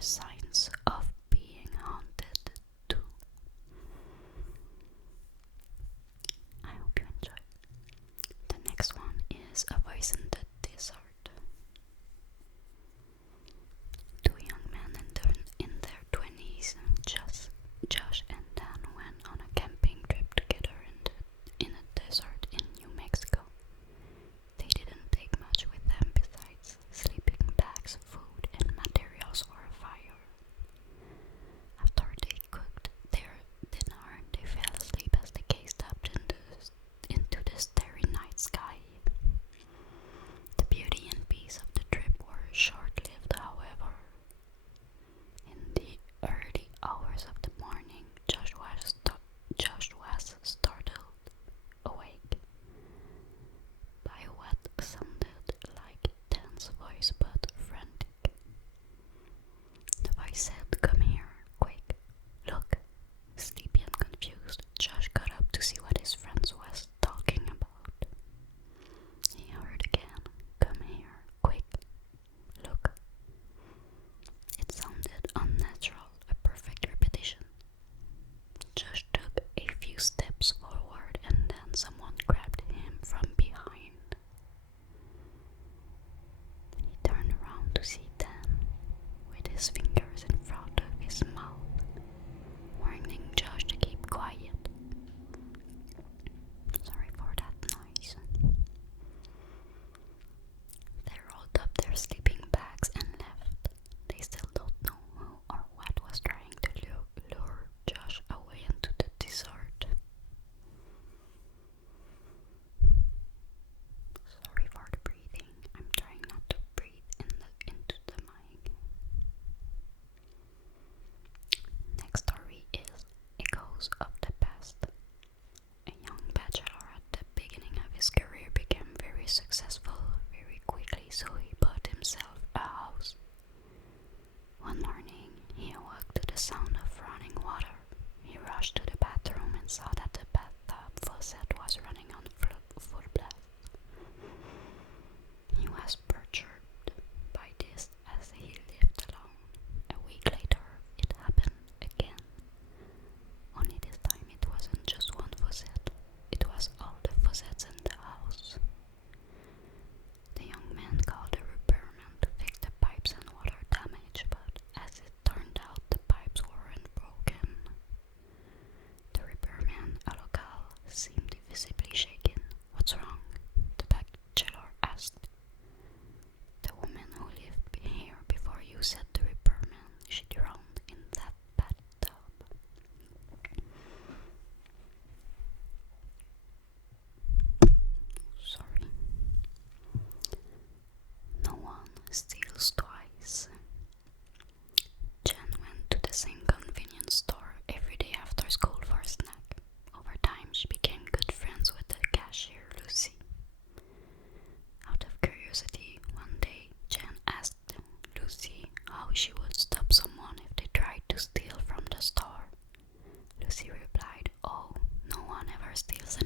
signs of being haunted too. I hope you enjoy. The next one is A Voice in the Desert. Two young men in their 20s, Josh and Dan, went on a camping trip together in a desert in New Mexico. They didn't take much with them besides sleeping bags, food, and materials for a fire. After they cooked their dinner, they fell asleep as they gazed up into the starry night sky. The beauty and peace of the trip were short-lived, however. In the early hours of the morning, Josh was startled awake by what sounded like Dan's voice but frantic. The voice said, "Come here, quick, look." Sleepy and confused, Josh got up to see what his friend was talking about. He heard again, "Come here, quick, look." It sounded unnatural, a perfect repetition. Josh took a few steps forward and then someone grabbed him from behind. He turned around to see Dan, with his fingers in front of his mouth, warning Josh to keep quiet. Sorry for that noise. They rolled up their sleeping bags and left. They still don't know who or what was trying to lure Josh away into the desert. Sorry for the breathing. I'm trying not to breathe into the mic. Next story is Echoes of the Past. A young bachelor at the beginning of his career became very successful very quickly, so he bought himself a house. One morning, he awoke to the sound of running water. He rushed to the bathroom and saw that the bathtub faucet was running on full blast. He was perturbed by this as he lived alone. A week later, it happened again. Only this time it wasn't just one faucet, it was all the faucets in the house. The young man called a repairman to fix the pipes and water damage, but as it turned out, the pipes weren't broken. The repairman, a local, seemed visibly shaken. "What's wrong?" the bachelor asked. "The woman who lived here before you," said the repairman. "She drowned in that bathtub." Sorry. No one steals twice. Jen went to the same convenience store every day after school for a snack. Over time, she became good friends with the cashier, Lucy. Out of curiosity, one day, Jen asked Lucy how she would stop someone if they tried to steal from the store. Lucy replied, "Oh, no one ever steals